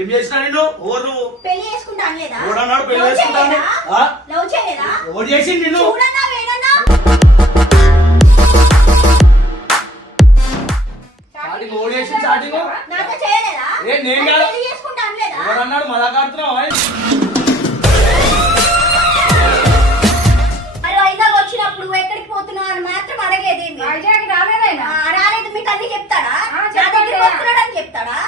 ఏం చేసినా నేను ఓవర్ నువ్వు పెళ్లి చేసుకుంటా అనలేదా? ఓడన్నాడు పెళ్లి చేసుకుంటాను. లవ్ చేయలేదా? ఓడి చేసి నిన్ను చూడన్నా వేడన్నా చాటింగ్ ఓడి చేసి చాటింగ్ నాతో చేయలేదా? ఏ నేను కాదు పెళ్లి చేసుకుంటా అనలేదా? ఓడన్నాడు మలాకాడుతున్నావు. మరి వైజాగ్ వచ్చినప్పుడు ఎక్కడికి పోతున్నావు అని మాత్రం అడగేది. వైజాగ్ రాలేదైనా రాలేదు మీకు అన్ని చెప్తాడా? నా దగ్గరికి వస్తున్నాడని చెప్తాడా?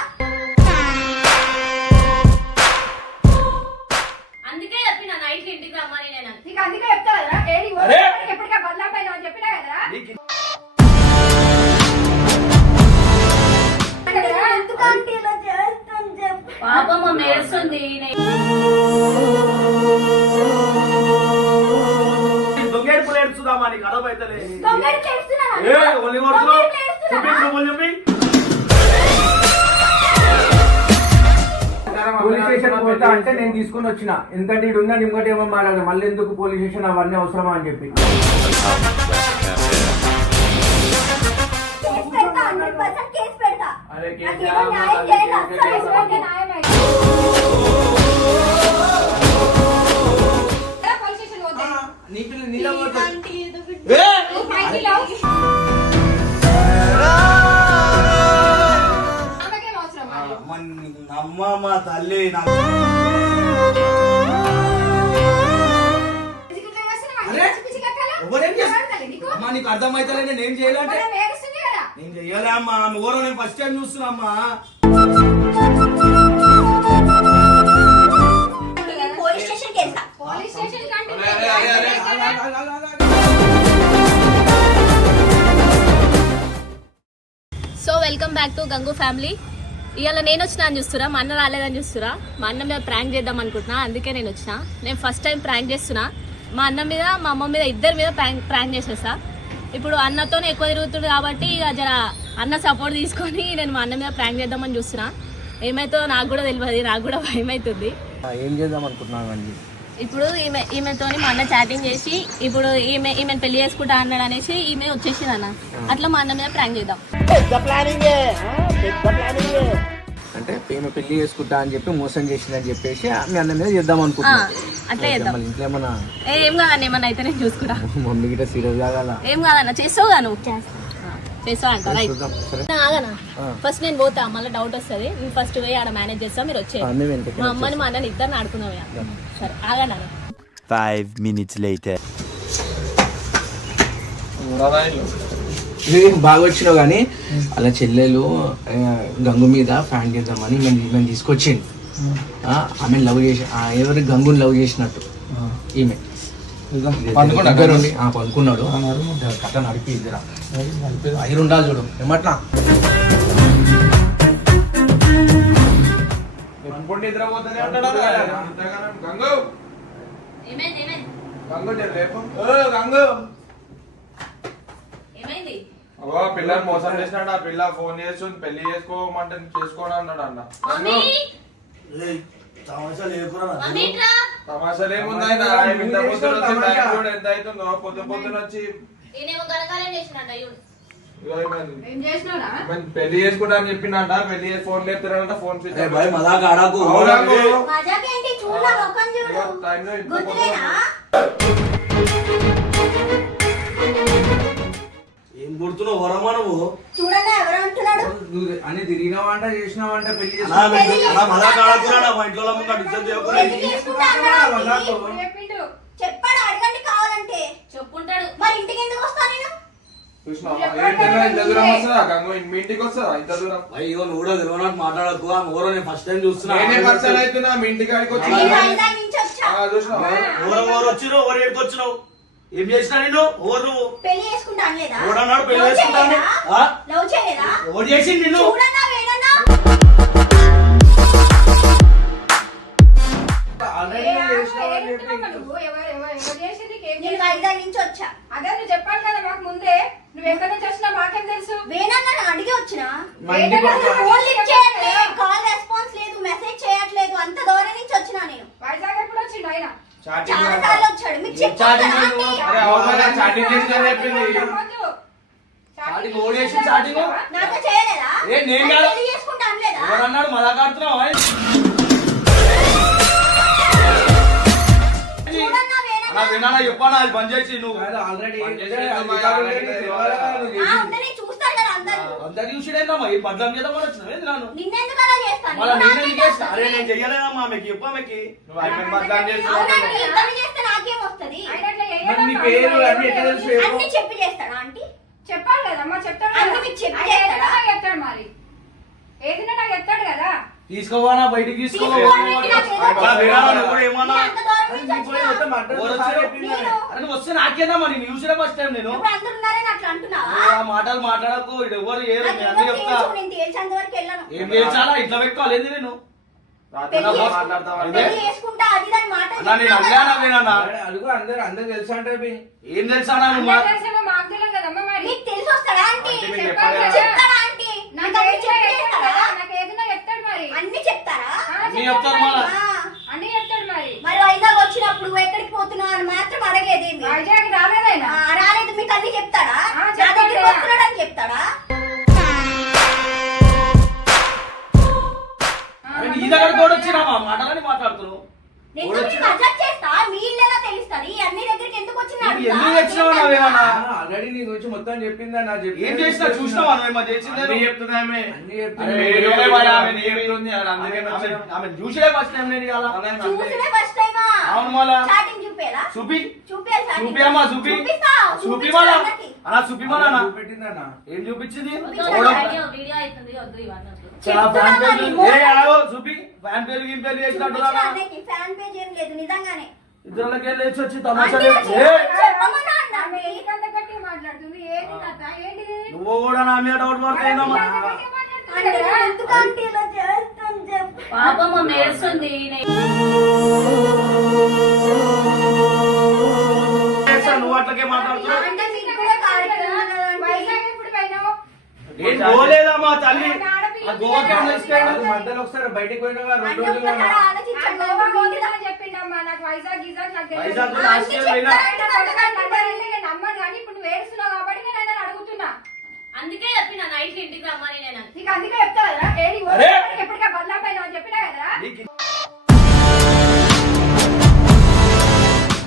అందుకే చెప్పిన నైట్ ఇంటికి రమ్మని నేను. నీకు అందుకే చెప్తా కదరా ఎప్పటికే బదలాపైన అని చెప్పినా కదరా. ఎందుకంటే ఇలా చేస్తాం చెప్పు. పాపం ఏడుస్తుంది. దొంగేడుపులు ఏడుచుదామా నీకు అడవ అయితలే. దొంగడి చేస్తున్నానా? పోలీస్ స్టేషన్ పోతా అంటే నేను తీసుకుని వచ్చిన. ఎందుకంటే ఇటు ఉందని ఇంకోటి ఏమో మాట్లాడదు. మళ్ళీ ఎందుకు పోలీస్ స్టేషన్ అవన్నీ అవసరమా అని చెప్పి కేసు పెడతా. అరే నాకేమో న్యాయం చేయాలి. అసలు న్యాయం అయితే పోలీస్ స్టేషన్ పోతే నీలో ఆమెకేం అవసరమా? అమ్మ మా తల్లి అమ్మా నీకు అర్థమైతలే నేనేం చేయాలంటే నేను చెయ్యాలి అమ్మా. ఎవరో నేను ఫస్ట్ టైం చూస్తున్నా అమ్మా. పోలీస్ స్టేషన్ కేసా? పోలీస్ స్టేషన్ కంటే so welcome back to Gangu family. ఇవాళ నేను వచ్చినా అని చూస్తురా, మా అన్న రాలేదని చూస్తురా. మా అన్న మీద ప్రాంక్ చేద్దాం అనుకుంటున్నా, అందుకే నేను వచ్చిన. నేను ఫస్ట్ టైం ప్రాంక్ చేస్తున్నా. మా అన్న మీద మా అమ్మ మీద ఇద్దరి మీద ప్రాంక్ చేసేస్తా. ఇప్పుడు అన్నతోనే ఎక్కువ తిరుగుతుంది కాబట్టి ఇక జర అన్న సపోర్ట్ తీసుకొని నేను మా అన్న మీద ప్రాంక్ చేద్దామని చూస్తున్నా. ఏమైతుందో నాకు కూడా తెలియదు, నాకు కూడా భయం అవుతుంది. ఏం చేద్దాం అనుకుంటున్నాను అండి. ఇప్పుడు ఈమెతోని మా అన్న చాటింగ్ చేసి ఇప్పుడు ఈమెను పెళ్లి చేసుకుంటా అన్నాడు అనేసి ఈమె వచ్చేసింది అన్న. అట్లా మా అన్న మీద ప్రాంక్ చేద్దాం. అంటే ఈమె పెళ్లి చేసుకుంటా అని చెప్పి మోసం చేసిందని చెప్పేసి మీ అన్న మీద చేద్దాం అనుకుంటున్నాను. అట్లా చేద్దాం. ఇంట్లో ఏమన్నా ఏం కాదన్న, ఏమన్నా అయితే నేను చూసుకుంటా. మమ్మీ గిట్ట సీరియస్ కాగల ఏం కాదన్న, చేస్తావుగా నువ్వు. చేస్తావు అంట రైట్. ఆగనా ఫస్ట్ నేను పోతా, మళ్ళీ డౌట్ వస్తుంది. నేను ఫస్ట్ పోయి ఆడ మేనేజ్ చేస్తా, మీరు వచ్చేది. మా అమ్మని మా అన్నని ఇద్దరిని ఆడుకున్నావు. సరే ఆగనా. 5 minutes later. బాగా వచ్చినావు కానీ అలా చెల్లెలు గంగు మీద ఫ్యాన్ చేద్దామని మేము తీసుకొచ్చింది. ఆమె లవ్ చేసి ఎవరి గంగుని లవ్ చేసినట్టు ఈమె పనుకున్నాడు. కథ నడిపి ఇద్దరా ఐరు ఉండాలి చూడు. ఏమట్లా పిల్లలు మోసం చేసినాడు. ఆ పిల్ల ఫోన్ చేస్తుంది, పెళ్లి చేసుకోమంటే చేసుకోవడం అన్నాడు అన్న. తమాషాలు ఏముంది ఆయన ఇంత పొద్దున వచ్చి ఎంత అవుతుందో పొద్దున వచ్చి పెళ్లి చేసుకుంటా అని చెప్పిందంట. పెళ్లి ఫోన్ లేపుతారంట. ఫోన్ ఏం గుర్తున్నావు వరమా నువ్వు? చూడన్నా ఎవరు అంటున్నాడు అని తిరిగినావంట చేసినావంట పెళ్లి చెప్పాడు. అడగండి కావాలంటే చెప్పుంటాడు. మరి ఇంటికి ఎందుకు వస్తా నేను? ఇంత దూరం వస్తుందా గంగు? మీ ఇంటికి వస్తుందా ఇంత దూరం? అయ్యో నువ్వు కూడా తెలియనట్టు మాట్లాడకు. ఎవరో నేను ఫస్ట్ టైం చూస్తున్నా. నేనే పరిచయం అవుతున్నా. మీ ఇంటికి వచ్చి వైజాగ్ నుంచి వచ్చా. చూసినావా? ఎవరు వచ్చినావు? ఎవరు ఏడుకు వచ్చినావు? ఏం చేసినా నేను ఓవర్ నువ్వు పెళ్లి చేసుకుంటా అనలేదా? ఓడన్నాడు పెళ్లి చేసుకుంటాను. లవ్ చేయలేదా? ఓడి చేసి నిన్ను చూడన్నా వేడన్నా నేను వైజాగ్ నుంచి వచ్చా. అదే నువ్వు చెప్పాలి కదా మాకు ముందే. నువ్వు ఎక్కడి నుంచి వచ్చినా మాకేం తెలుసు. వేణన్నా అడిగి వచ్చినా. ఫోన్ లిఫ్ట్ చేయట్లేదు, కాల్ రెస్పాన్స్ లేదు, మెసేజ్ చేయట్లేదు. అంత దూరం నుంచి వచ్చినా నేను. వైజాగ్ ఎప్పుడు వచ్చిండు ఆయన? చాలా సార్లు వచ్చాడు. మీకు చెప్పాలి. చాటింగ్ చేసిన చెప్పింది. ఓడి చేసి చాటింగ్ నాతో చేయలేదా? నేను కాదు పెళ్లి చేసుకుంటా అనలేదా? ఎవరన్నాడు మలాకాడుతున్నావు. చెప్పానా అది బంద్ చేసి నువ్వు ఆల్రెడీ అందరినీ చూస్తారు కదా అందరూ. అందరు చూసిడేందమ్మా ఈ బద్దం మీద కూడా వచ్చినావు నాను నిన్నెందుకు అలా చేస్తాను? మళ్ళీ నువ్వు నేను నాకే చేస్తా అరే చేస్తావు. నేను చెయ్యలేదమ్మా ఆమెకి చెప్పు ఆమెకి నువ్వు అయిపోయిన బద్దం చేస్తున్నావు. అవునండి, ఇద్దరు చేస్తే నాకేం వస్తది? ఆయన అట్లా మరి చేయడం నీ కాదు, పేరు ఎవరు అన్ని ఎట్లా తెలుసు? ఎవరు అన్ని చెప్పి చేస్తాడా ఆంటీ? చెప్పాలి కదమ్మా, చెప్తాడు అన్ని కదా. మీకు చెప్పి ఆయన చేస్తాడా? ఏదైనా నాకు చెప్తాడు మరి. ఏదైనా నాకు చెప్తాడు కదా. తీసుకోవాలా బయటికి తీసుకో తీసుకోవాలి, నాకు ఏదో అలా వేరే వాళ్ళు కూడా ఏమన్నా నేను అంత దూరం నుంచి వచ్చినా. అరే నువ్వు వస్తే నాకేందమ్మా నేను చూసినా ఫస్ట్ టైం నేను ఇప్పుడు అందరు ఉన్నారని అట్లా అంటున్నావా? ఆ మాటలు మాట్లాడకు ఇది ఎవరు ఏరు నాకు నేను ఏదో అన్ని చెప్తా తెలుసు, నేను తేల్చేంత వరకు వెళ్ళను. ఏం చేయాలా ఇట్లా పెట్టుకోవాలి ఏంది నేను రాత్రి మాట్లాడతావా? పెళ్లి చేసుకుంటా అది దాని మాట అన్నా నేను అన్నానా వినానా అడుగు అందరు తెలుసా అంటే ఏం తెలుసానా నువ్వు అందరికీ తెలిసేమో మాకు తెలియదు కదమ్మా మరి. మీకు తెలిసి వస్తాడా ఆంటీ? అంటే మీకు చెప్పాలి చెప్పాలి కదా. చెప్తాడా ఆంటీ? నాకు నాకు అన్ని ఏదైనా చెప్పి చెప్తాడు చేస్తాడా? కదా, నాకు ఏదైనా చెప్తాడు మరి. అన్ని చెప్తారా? అన్ని చెప్తారు మళ్ళా. ఆ. అన్ని చెప్తాడు మరి. మరి వైజాగ్ వచ్చినప్పుడు ఎక్కడికి పోతున్నావు అని మాత్రం అడగలేదు ఏమి? వైజాగ్ రాలేదైనా. రాలేదు, మీకు అన్ని చెప్తాడా? ఆ, నా చెప్తాడు దగ్గరికి కదా. వస్తున్నాడని చెప్తాడా? అరే నీ దగ్గర కూడా వచ్చినామా మాటలని మాట్లాడుతున్నావు నేను మీకు మజాక్ చేస్తా, మీ ఇల్లేదో తెలుస్తుంది. అన్ని దగ్గరికి ఎందుకు వచ్చినా నీకు ఎన్ని తెచ్చినావు నావేమన్నా ఆల్రెడీ నీ గురించి మొత్తం చెప్పిందా నా చెప్పి ఏం చేసినా చూసినావా నువ్వు ఏమో చేసిందే అన్నీ చెప్తుంది ఆమె. అన్ని అరే చెప్తుంది. వేరే వాడు ఆమె నీ చెప్తుంది, అది అందుకే నచ్చదు. ఆమె చూసిడే ఫస్ట్ టైం నేను ఇవాళ చూసినే ఫస్ట్ టైమా? అవును మళ్ళా చాటింగ్ చూపేలా? చూపి చూపియాలి చాటింగ్. చూపియమ్మా చూపి చూపిస్తా, చూపి చూపించు మళ్ళా అందరికీ. అలా చూపి మళ్ళా పెట్టిందన్నా ఏం చూపించింది వీడియో అవుతుంది వద్దు ఇవన్నీ వద్దు. చాలా చెప్తున్నా ఫ్యాన్ మరి, పేరు మోసం. ఆగో చూపి ఫ్యాన్ పేరు గీన్ పేరు చేసినట్టు చూపించిన అన్నయ్యకి ఫ్యాన్ పేజ్ ఏం లేదు నిజంగానే. ఇద్దరులకే లేచి వచ్చి తమాషా ఆంటీ చేసి- వచ్చి ఏ, చెప్పమన్నా ఆమె అన్నది. నీకంత గట్టిగా మాట్లాడుతుంది. ఏంటి తాత, ఏంటిది? నువ్వు కూడా నా మీద డౌట్ పడుతుందమ్మా నీకంత గట్టిగా మాట్లాడుతుంది అంటే కదా. ఎందుకు ఆంటీ ఇలా చేస్తాం చెప్పు. పాపం మేడుస్తుంది నువ్వు అట్లకే మాట్లాడుతున్నావు అంటే మీకు కూడా కార్యక్రమం కదా ఆంటీ. వైజాగ్ ఎప్పుడు పోయినావు? నేను పోలేదమ్మా తల్లి ఆ గోవాకి ఏమన్నా ఇష్టం? అది మధ్యలో ఒకసారి బయటికి పోయినా 2 అంటే రోజులు ఒక్కసారి ఉన్నా. ఆ ఆలోచించండి. గోవా పోతుందని చెప్పిండమ్మా. నాకు వైజాగ్ గీజాగ్ నాకు తెలియదు. వైజాగ్ ఆంటీ లాస్ట్ ఇయర్ పోయినా నేను నమ్మను కానీ ఇప్పుడు నువ్వు ఏడుస్తున్నావు కాబట్టి నేను ఆయన అడుగుతున్నా. అందుకే చెప్పిన నైట్ ఇంటికి రమ్మని నేను నీకు అందుకే చెప్తా కదా, ఏడి అరే! ఎప్పటికే బదలా పైన అని చెప్పినా కదా. నీకు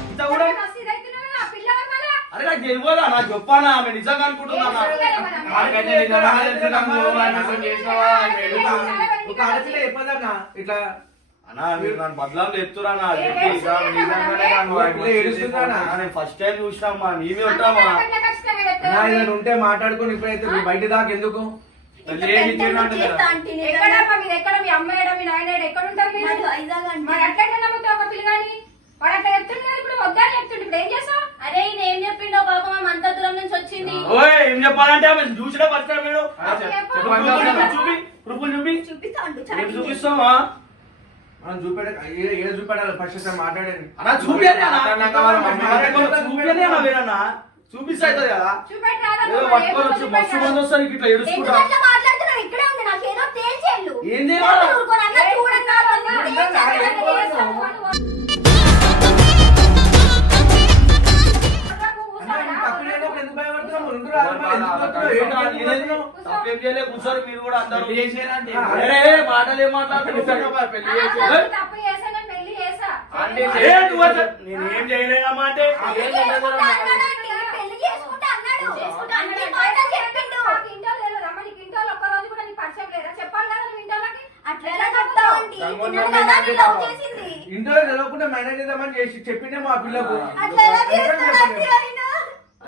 ఇంత కూడా మస్తు ఇదైతున్నావు కదా, ఆ పిల్లల వల్ల. అరే నాకు తెలియదా నాకు చెప్పానా ఆమె నిజంగా అనుకుంటున్నానా ఆడికైతే నిజంగానే తెలుసు నాకు, ఆమె అసలు చేసినావా, ఆమె ఏడుస్తుంది. ఒక ఆడపిల్ల చెప్పదన్నా ఇట్లా అన్నా మీరు నన్ను బదలాలు ఎత్తురా నా చెప్పి ఇక నిజంగానే నాకు ఇట్లా ఏడుస్తుందానా? నేను ఫస్ట్ టైం చూసినామా నీవే ఉంటామా ఖచ్చితంగా నా చెప్తా. ఏదైనా ఉంటే మాట్లాడుకొని ఇప్పుడైతే బయట దాకా ఎందుకు ఇంత తల్లి ఏమి పెద్ద చేయను ఎందుకు అంటే చేస్తా ఆంటీ నిజంగా? ఎక్కడమ్మా మీరు, ఎక్కడ మీ అమ్మ ఏడ, మీ నాయన ఏడ, ఎక్కడ ఉంటారు మీరు? మరి వైజాగ్ ఆంటీ. మరి అట్లా నమ్ముతావు ఒక పిల్లగాని? వాడు అట్లా చెప్తుండే కదా, ఇప్పుడు వద్దని చెప్తుండే, ఇప్పుడు ఏం చేస్తావు? అరే ఈయన ఏం చెప్పిండో పాపం ఆమె అంత దూరం నుంచి వచ్చింది ఓయ్ ఏం చెప్పాలంటే ఆమె చూసినా ఫస్ట్ టైం మీరు చెప్పు. చూపి ప్రూఫ్లు చూపి చూపిస్తా అంటూ ఏం చాటింగ్ చేసి. చూపిస్తావా మనం ఏదో చూపెట్టాలి ఫస్ట్ మాట్లాడేది అన్నా చూపియాలి అన్నా. మాట్లాడినాక వాళ్ళ మమ్మీ చూపియాలి అన్నా వేరన్నా చూపిస్తా అవుతుంది కదా చూపెట్టు రాదా? ఏదో పట్టుకొని వచ్చి మస్తు మంది వస్తారు ఇట్లా ఎందుకు ఏడుచుకుంటా అట్లా మాట్లాడుతున్నావు? ఇక్కడే ఉంది, నాకు ఏదో తేల్చేళ్ళు. ఏం చేయాలి? ఊరుకోను, అన్నా చూడండి, అన్నా తేల్చేళ్ళు. తప్పు లేనప్పుడు ఎందుకు భయపడుతున్నావు? ముందు తప్పేం చేయలే కూర్చోరు మీరు కూడా అందరూ పెళ్లి చేసేయాలంటే అరే మాటలు ఏం మాట్లాడుతున్నారు పెళ్లి ఆ, చేసేయాలి. తప్పు చేసా, నేను పెళ్లి చేసా. అంటే ఏ నువ్వు అసలు నేనేం చేయలేదమ్మా అంటే పెళ్లి చేసుకుంటా అన్నాడండి, పెళ్లి చేసుకుంటా అన్నాడు. అన్ని మాటలు చెప్పిండు. నాకు ఇంట్లో లేదు అమ్మ, నీకు ఇంట్లో ఒక్క రోజు కూడా నీకు పరిచయం లేదా? చెప్పాలి కదా నువ్వు ఇంట్లోకి. అట్లా ఎలా చెప్తావు ఆంటీ? గంగోత్రి తిన్నాడు అమ్మాయి కదా, నాకు నీ లవ్ చేసింది. ఇంట్లో తెలవకుండా మేనేజ్ చేద్దామని చేసి చెప్పిండే మా పిల్లకు అట్లా ఎలా చేస్తాడు ఆంటీ ఆయన?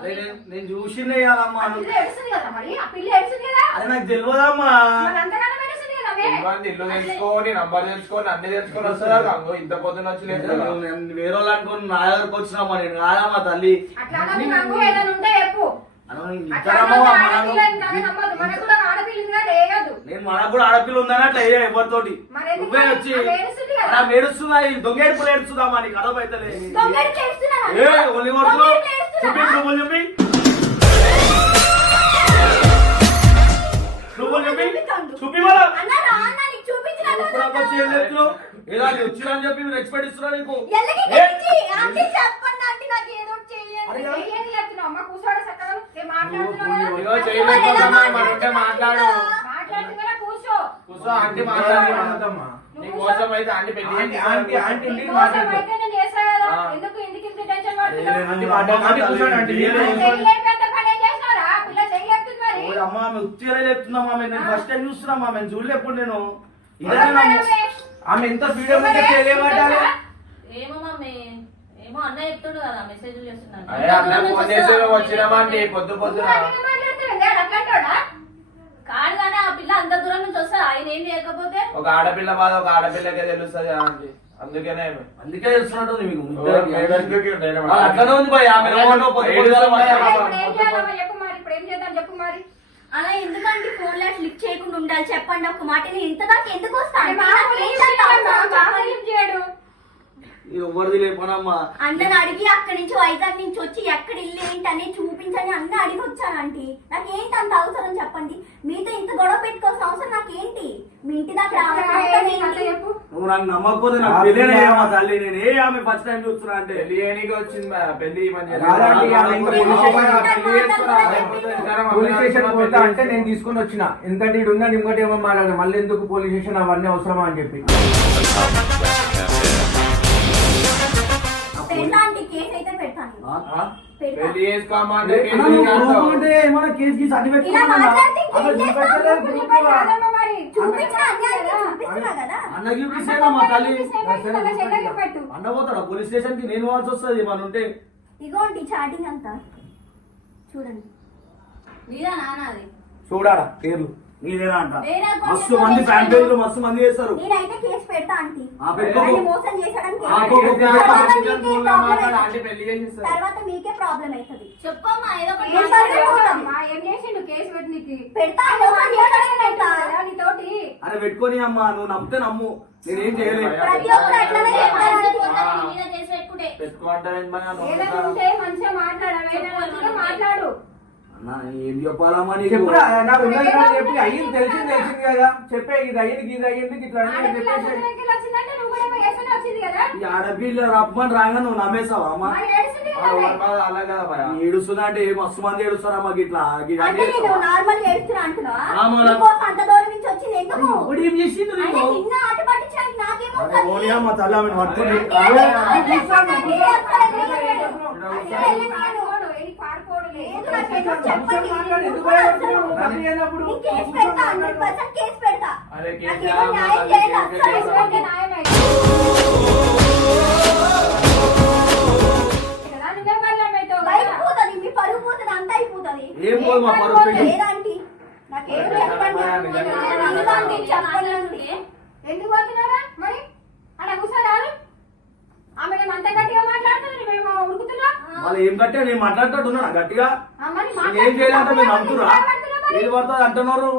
అరే నేను చూసిందే ఇయ్యాలమ్మా ఆ పిల్ల ఏడుస్తుంది కదా మరి, ఆ పిల్ల ఏడుస్తుంది కదా, అది నాకు తెలియదమ్మా మరి అంతగానో ఏడుస్తుంది కదా ఆమె. ఇవ్వండి, ఇల్లు తెలుసుకోని నంబర్ తెలుసుకొని అన్ని తెలుసుకొని వస్తుందా గంగు? ఇంత పొద్దున వచ్చి లేదు కదా. నేను వేరే వాళ్ళు అనుకుని నా దగ్గరకు వచ్చినామా నేను కాదమ్మా తల్లి అట్లా అనొద్దు, నాకు ఏదైనా ఉంటే చెప్పు. అను అట్లా ఇద్దరమ్మా అనొద్దు, మనకు ఆడపిల్లని కానీ నమ్మొద్దు. మనకు కూడా ఆడపిల్ల ఉంది కదా, వేయొద్దు. నేను మనకు కూడా ఆడపిల్ల ఉందని అట్లా అయ్యా ఎవరితోటి మరి ఎందుకు నువ్వే వచ్చి ఆమె ఏడుస్తుంది కదా. అలా ఏడుస్తున్నా ఈ దొంగ ఏడుపులు ఏడుస్తుందమ్మా నీకు అడవైతలే దొంగడు చేస్తున్నాడా? ఏ ఒలి కొడుకు దొంగడు చూపి చేస్తున్నాడా? నువ్వు చూపి నువ్వు చూపి చూపి మళ్ళా అన్నా రా అన్నా, నీకు చూపించినా కదా. ఎప్పుడు వచ్చి ఏం చెప్తున్నావు ఏదో వచ్చిందని చెప్పి మీరు ఎక్స్పెక్ట్ ఇస్తున్నా నీకు ఎల్లకి ఏ? తెచ్చి, ఆంటీ చెప్పండి ఆంటీ, నాకు ఏదో ఒకటి చెయ్యండి. ఏది చెప్తున్నావు అమ్మ? కూర్చోడు చక్కగా, నేను మాట్లాడుతున్నాను కదా. ఇగో చేయలేకపోతున్నా, మరి ఉంటే మాట్లాడు. మాట్లాడుతున్నా కదా, కూర్చో. కూర్చో, ఆంటీ మాట్లాడి మాట్లాడమ్మా. నీ కోసం అయితే ఆంటీ పెళ్లి ఆంటీ చేసేసాను. ఆంటీ ఆంటీ నీ ఇంటికి కోసం మాట్లాడు అయితే నేను చేస్తా కదా. ఎందుకు ఎందుకు ఇంత టెన్షన్ పడుతున్నావు? చేయలేకపోతే పని ఏం చేస్తున్నారా? పిల్ల చేయలేపుతుంది మరి. అమ్మా ఆమె ఉత్తీరే చెప్తున్నామా నేను ఫస్ట్ టైం చూస్తున్నామా ఆమె చూడలేప్పుడు నేను ఆమె ఎంత వీడియో తెలియబట్టాలి. ఏమో మమ్మీ ఏమో అన్న చెప్తాడు కదా మెసేజ్ చేస్తున్నాను. వచ్చినామండి పొద్దు పొద్దున కాదు కానీ ఆ పిల్ల అంత దూరం నుంచి వస్తా ఆయన ఏం చేయకపోతే ఒక ఆడపిల్ల బాధ ఒక ఆడపిల్లకే తెలుస్తుంది అండి. అందుకే తెలుస్తున్నట్టు మీకు అట్లనే ఉంది భయ చెప్పు మరి ఇప్పుడు ఏం చేద్దాం చెప్పు మరి. అలా ఎందుకంటే ఫోన్ లైట్ లిఫ్ట్ చేయకుండా ఉండాలి చెప్పండి ఒక మాట. నేను ఇంత దాకా ఎందుకు వస్తాను? చేయడు ఎవరిది లేపనమ్మా అన్నని అడిగి అక్కడి నుంచి వైజాగ్ నుంచి వచ్చి ఎక్కడ ఇల్లు ఏంటని చూపించని అన్న అడిగి వచ్చానంటీ. నాకేంటి అంత అవసరం చెప్పండి? మీతో ఇంత గొడవ పెట్టుకోవాల్సిన అవసరం నాకేంటి? మీ ఇంటి దాకా చెప్పు. నువ్వు నాకు నమ్మకపోతే నాకు పెళ్ళేనమ్మా తల్లి. నేను ఏ ఆమె ఫస్ట్ టైం చూస్తున్నా అంటే పెళ్లి చేయడానికి వచ్చింది పెళ్లి పోలీస్ స్టేషన్ పోతా అంటే నేను తీసుకుని వచ్చిన. ఎందుకంటే ఇటు ఉన్న ఇంకోటి ఏమో మాట్లాడదు మళ్ళీ ఎందుకు పోలీస్ స్టేషన్ అవన్నీ అవసరమా అని చెప్పి. కేసు అయితే పెడతాను. పెళ్లి చేసుకోమంటే ఏమైనా కేసు గీసి అన్ని అన్న చూపిస్తేనమ్మా తల్లి. అన్న పోతాడా పోలీస్ స్టేషన్ కి? నేను పోవాల్సి వస్తుంది మన ఉంటే. ఇగోండి చాటింగ్ అంతా చూడండి. మీరా నాన్న అది చూడారా పేర్లు నీదేనా అంట. మస్తు మంది ఫ్యామిలీలు మస్తు మంది చేస్తారు. నేనైతే కేసు పెడతా ఆంటీ. మోసం చేశాడని తర్వాత మీకే ప్రాబ్లం అవుతుంది. చెప్పమ్మా ఏదో ఏం చేసిండు కేసు పెట్టి పెడతా నీతోటి. అరే పెట్టుకొని అమ్మా నువ్వు నమ్మితే నమ్ము. నేనేం చేయలేదు. ప్రతి ఒక్కరు అట్లనే చెప్తారు. ఏదైనా ఉంటే మంచిగా మాట్లాడు. ఏం చెప్పాలమ్మా నీకు? చెప్పురా నాకు ఉన్నది నాకు చెప్పి అయ్యింది తెలిసింది కదా చెప్పే ఇది అయ్యింది ఇది అయ్యింది ఇట్లా ఈ ఆడపిల్ల రమ్మని రాగా నువ్వు నమ్మేసావా అమ్మా? ఏడుస్తున్నా అంటే మస్తు మంది ఏడుస్తారమ్మా గిట్లా. నార్మల్ చేస్తున్నా అంటున్నావా? అంత దూరం నుంచి వచ్చింది ఎందుకు? ఏం చేసింది నిన్న ఆట పట్టించడానికి నాకేమో అమ్మా తల్లి ఆమెను పట్టుకొని కేసు పెడతా 100% కేసు పెడతా. బయట పోతుంది మీ పరుగు పోతుంది అంతా అయిపోతుంది. ఏం పోదు మా పరుగు లేదంటే నాకేం చెప్పండి. ఎందుకు పోతున్నారా మరి? అలా కూర్చోరాదు. ఆమె అంత గట్టిగా మాట్లాడుతుంది మేము ఉరుకుతున్నాం. వాళ్ళు ఏం గట్టిగా నేను మాట్లాడుతున్నా గట్టిగా ఏం చేయాలంటే మీరు నమ్ముతురా? ఏది పడుతుంది అంటున్నారు.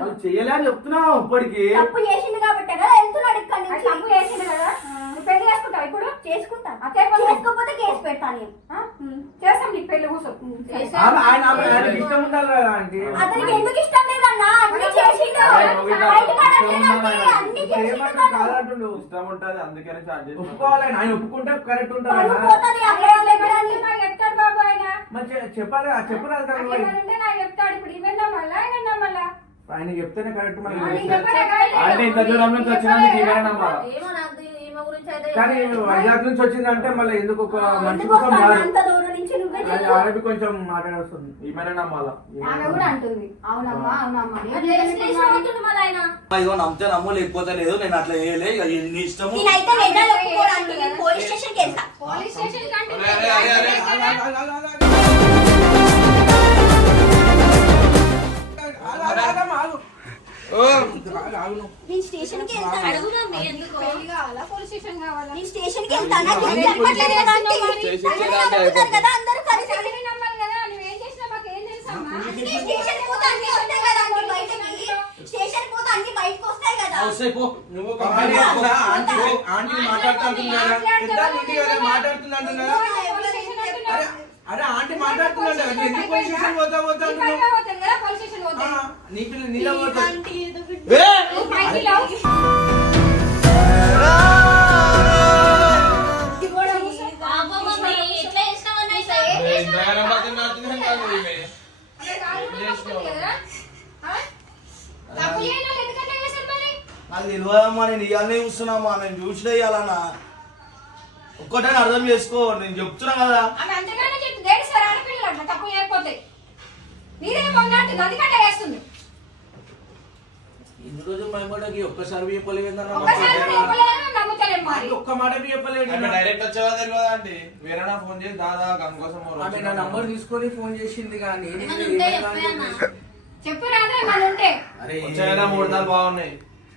వాళ్ళు చెయ్యలే అని చెప్తున్నావు. ఇప్పటికి తప్పు చేసింది కాబట్టి కదా వెళ్తున్నాడు ఇక్కడ నుంచి. తప్పు చేసింది కదా. నువ్వు పెళ్లి చేసుకుంటావు ఇప్పుడు? చేసుకుంటా. చేసుకోకపోతే కేసు పెడతాను. చేస్తాం నీకు పెళ్లి కూర్చో. ఇష్టం ఉండాలి కదా అంటే అతనికి ఎందుకు ఇష్టం లేదన్నా? అన్ని చేసిండు. అన్ని కాదంటుండు ఇష్టం ఉంటది అందుకని ఒప్పుకోవాలి. ఆయన ఒప్పుకుంటే కరెక్ట్ ఉంటారు చెప్తాడు బాబు ఆయన. చెప్పాలి చెప్పరాదు కదా నాకు చెప్తాడు. ఇప్పుడు ఇవన్నా మళ్ళా ఆయన మళ్ళా ఆయన చెప్తేనే కరెక్ట్. అంటే ఇంత దూరం నుంచి వచ్చినందుకు కానీ వైజాగ్ నుంచి వచ్చిందంటే మళ్ళీ ఎందుకు ఒక మంచి కోసం ఆడపి కొంచెం మాట్లాడొస్తుంది. ఈమెనే నమ్మాలా? ఆమె కూడా అంటుంది అవునమ్మా అవునమ్మా. ఇదిగో నమ్మితే నమ్ము లేకపోతే లేదు. నేను అట్లా చేయలే. నీ ఇష్టము. పోలీస్ స్టేషన్కి వెళ్తా. పోలీస్ స్టేషన్ కంటే నేను స్టేషన్కి వెళ్తాను. పోలీస్ స్టేషన్ కావాలా? నేను స్టేషన్కి వెళ్తాను. కదా అందరూ కలిసి నమ్మాలి కదా. నువ్వేం చేసినా మాకు ఏం తెలుసమ్మా? స్టేషన్ పోతే అన్ని వస్తాయి కదా అండి బయటకి. స్టేషన్ పోతే అన్ని బయటకు వస్తాయి కదా. నువ్వు మాట్లాడుతున్నా అరే ఆంటీ మాట్లాడుతున్నాడు ఎందుకు పోలీస్ స్టేషన్ పోతా నీ పిల్ల నీళ్ళ పోతా. నాకు తెలియదమ్మా. నేను ఇవాళనే చూస్తున్నామా. నేను చూసినా ఇవ్వాలన్నా ఒక్కటే అర్థం చేసుకో, నేను చెప్తున్నా కదా. ఆమె అంతగానే చెప్తుంది దేడిస్తారు ఆడపిల్లలు అట్లా తప్పు చేయకపోతే నీదేం పొందంటుంది అందుకంటే వేస్తుంది ఇన్ని రోజులు భయపడకి ఒక్కసారి చెప్పలేదు ఒక్కసారి కూడా చెప్పలేదని నమ్ముతలేం మరి ఒక్క మాట చెప్పలేదు. ఆమె డైరెక్ట్ వచ్చేవా తెలియదా అండి? వేరే నా ఫోన్ చేసి దాదా గంగ కోసం ఆమె నా నంబర్ తీసుకొని ఫోన్ చేసింది కానీ ఏమన్నా ఉంటే చెప్పే అన్న. చెప్పు రాదే మన ఉంటే అరే వచ్చేనా ముహూర్తాలు బాగున్నాయి.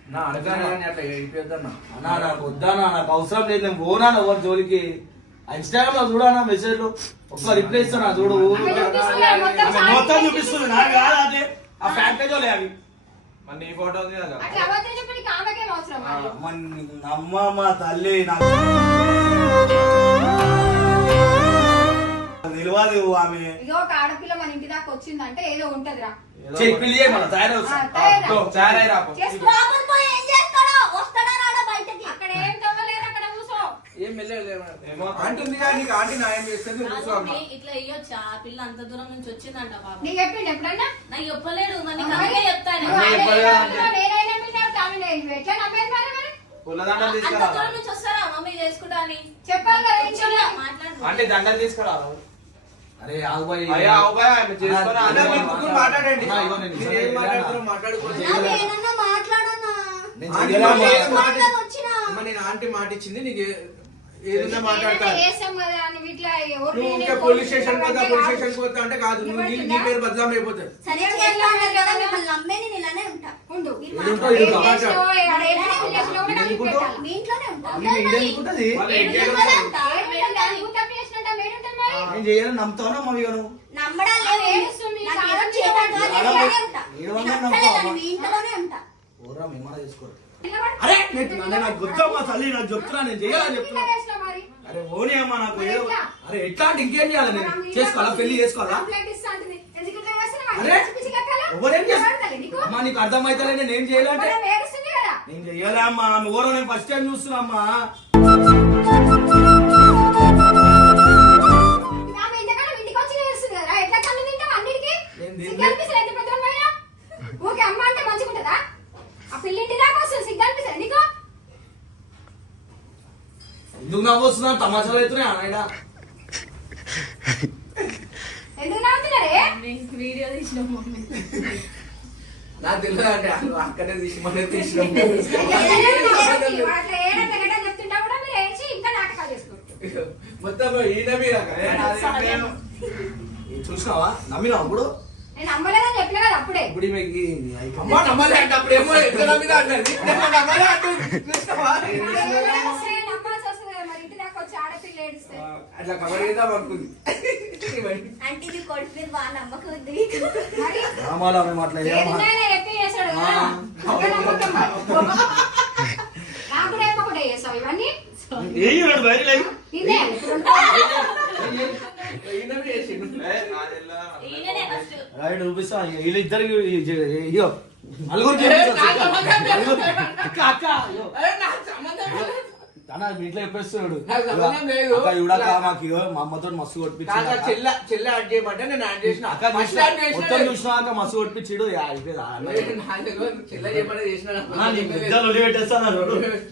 నా అడగానే కానీ అట్లా అయిపోద్దన్నా. అన్నా నాకు వద్దానా, నాకు అవసరం లేదు, నేను పోనా ఎవరి జోలికి. ఇన్స్టాగ్రామ్ లో చూడనా మెసేజ్లు ఒక్క రిప్లై ఇస్తానా చూడు. ఆమె చూపిస్తుందా? మొత్తం ఆమె మొత్తం చూపిస్తుంది, నాకు కాదు అదే ఆ ఫ్యాక్టరీ వాళ్ళే అవి. మరి నీ ఫోటో ఉంది కదా. అట్లా అబద్ధం చెప్పి నీకు ఆమెకేం అవసరం మరి? అమ్మ మా తల్లి నాకు నిలవదు ఆమె. ఇగో ఒక ఆడపిల్ల మన ఇంటి దాకా వచ్చిందంటే ఏదో ఉంటదిరా పెళ్లి చేయమన్నా తయారై వస్తా. చారాయి రాపో. లోపలికి పోయి ఏం చేస్తాడో వస్తాడా రాడా బయటకి. అక్కడ ఏం తవ్వలేదు అక్కడ కూర్చో ఏం వెళ్ళలేదు ఏమో. ఆంటీ ఉంది కానీ నీకు ఆంటీ న్యాయం చేస్తుంది కూర్చో అమ్మ. ఇట్లా ఇయ్యొచ్చా ఆ పిల్ల అంత దూరం నుంచి వచ్చిందంట పాపం. నీకు చెప్పిండు ఎప్పుడన్నా నాకు చెప్పలేడు మరి నీకు అందుకే చెప్తాను. నువ్వు అన్నీ ఆయన చెప్పాలి కదా అంటే. నేనైనా పిన్నాడు తాను నేను ఎట్లా నమ్మేది మరి మరి పుల్లదండలు అంత తీసుకురా. దూరం నుంచి వస్తారా మమ్మీ చేసుకుంటా అని చెప్పాలి కదా ఇంట్లో మాట్లాడు. అంటే దండలు తీసుకురా. అరే ఆగుబాయి. అయ్యా అవుబాయ్ ఆమె చేసుకున్నా. అన్న, మీరు ముగ్గురు మాట్లాడండి. ఆ, ఇగో నేను మీరు ఏం మాట్లాడుతున్నారో మాట్లాడుకోండి. నాకేనన్నా మాట్లాడన్నా. నేను ఆంటీ చెయ్యలేమ్మా. మళ్ళీ ఏం మాట- వచ్చినా అమ్మ, నేను ఆంటీ మాట ఇచ్చింది నీకు ఏదన్నా మాట్లాడతా. చేస్తాం కదా అని ఇట్లా ఎవరు నువ్వు ఇంకా నేనే పోలీస్ స్టేషన్ పోతా అంటే పోలీస్ కాదు. స్టేషన్ పోతా అంటే కాదు, నువ్వు నీ పేరు బదలాం అయిపోతుంది. సరే చేస్తా అన్నారు కదా మిమ్మల్ని నమ్మే నేను ఇలానే ఉంటా. ఉండు. మీరు ఇది ఉంటా, మాట్లాడండి. ఇది ఉంటా. ఏం చేసినావో, ఆడ ఏం చేసినావో కూడా నాకు పెట్టాలి. మీ ఇంట్లోనే ఉంటా. ఈమె ఇండెందుకుంటది? వాళ్ళు ఏం ఎంగేజ్ చేయాలి అవుతారు. అంతా? ఏం చేయాలి? నువ్వు తప్పు చేసినట్టు ఆమె ఏడుంటుంది మరి? నేను చేయాలని నమ్ముతాను మమ్మీ గారు. నమ్మడం లేదు. ఏడుస్తుంది, నాకు చాలా ఏదో చేయడం ద్వారా నేను ఇలానే ఉంటా. ఏడవ నీకు మంది నచ్చలేదని నమ్ముతావా? మీ ఇంట్లోనే ఉంటా. ఊర్రా మేమన్నా చేసుకోరు. నిలబడు. అరే నాకు గుర్తమ్మా తల్లి, నాకు చెప్తున్నా, నేను చేయాలని ఇట్లా చెప్తున్నా. చేసినావు మరి. అరే ఓనే అమ్మా నాకు మరి ఏదో. ఎట్లా? అరే ఎట్లా అంటే ఇంకేం చేయాలి నేను? మనం చేసుకోవాలా, పెళ్లి చేసుకోవాలా? కంప్లైంట్ ఇస్తా అంటుంది. ఎందుకు ఇట్లా చేస్తున్నావు? అరే పిచ్చి పిచ్చి లెక్కలు? ఎవరేం చేస్తా? ఎవరు తల్లి నీకు? అమ్మా నీకు అర్థమైతలే, నేను ఏం చేయాలంటే మనం ఏడుస్తుంది కదా. నేను చెయ్యాలా అమ్మా, ఎవరో నేను ఫస్ట్ టైం చూస్తున్నా అమ్మా. ఆమె ఇంతకాలం ఇంటికి వచ్చి ఏడుస్తుంది కదా. ఎట్లా కళ్ళు తింటావు అన్నిటికీ? నేను దీన్ని- సిగ్గు అనిపిస్తలేదు ఎంత పెద్దవాళ్ళు పోయినా? ఊరికే అమ్మ అంటే మంచిగా ఉంటుందా? ఆ పిల్లి ఇంటి దాకా వస్తుంది, సిగ్గు అనిపిస్తలేదు నీకు? ఎందుకు నవ్వు వస్తున్నా? తమాషాలు అవుతున్నాయి ఆయన. ఎందుకు నవ్వుతున్నారే? వీడియో తీసిన మమ్మీ. నాకు తెలియదు అంటే అక్కడే తీసి మన తీసినాం. అట్లా ఏడంత గడ్డ చెప్తుంటా కూడా మీరు ఏడ్చి ఇంకా నాటకాలు చేసుకుంటారు. మొత్తం ఈయన మీద చూసినావా? నమ్మినావు ఇప్పుడు? నేను నమ్మలేదని చెప్పిన కదా అప్పుడే. ఇప్పుడు ఈమెకి అమ్మ నమ్మలే అంటే అప్పుడు ఏమో ఎక్కడ మీద అన్నది నమ్మలే అంటే చూసినావా? వస్తే నమ్మాల్సి వస్తుంది కదా మరి ఇంటి దాకా వచ్చి ఆడపిల్ల ఏడిస్తే. అట్లా కవర్ చేద్దాం అనుకుంది. అంటే ఇది కొడుకు మీద బాగా నమ్మకం ఉంది. మరి రామాలా మేము అట్లా చేయమా? ఏదైనా చెప్పి చేశాడు కదా. ఇంకా నమ్మకం మరి. నాకు రేపకుండా చేసావు ఇవన్నీ నిన్నే. ఈయన మీద చేసిండు. ఈయననే ఫస్ట్. రైట్ చూపిస్తా వీళ్ళిద్దరికి ఇగో నలుగురికి అక్క అక్క అయ్యో. అరే నాకు సంబంధం లేదు. తన మీ ఇంట్లో చెప్పేస్తున్నాడు నాకు సంబంధం లేదు. అక్క చూడక మాకు ఇగో మా అమ్మతో మస్తు కాకా కొట్టించింది చెల్ల యాడ్ చేయమంటే నేను యాడ్ చేసిన అక్క ఫస్ట్ యాడ్ చేసిన మొత్తం చూసినాక మస్తు కొట్టించాడు నాకు తెలియదు. చెల్ల చేయమంటే చేసిన నిద్రలు వదిలిపెట్టేస్తాను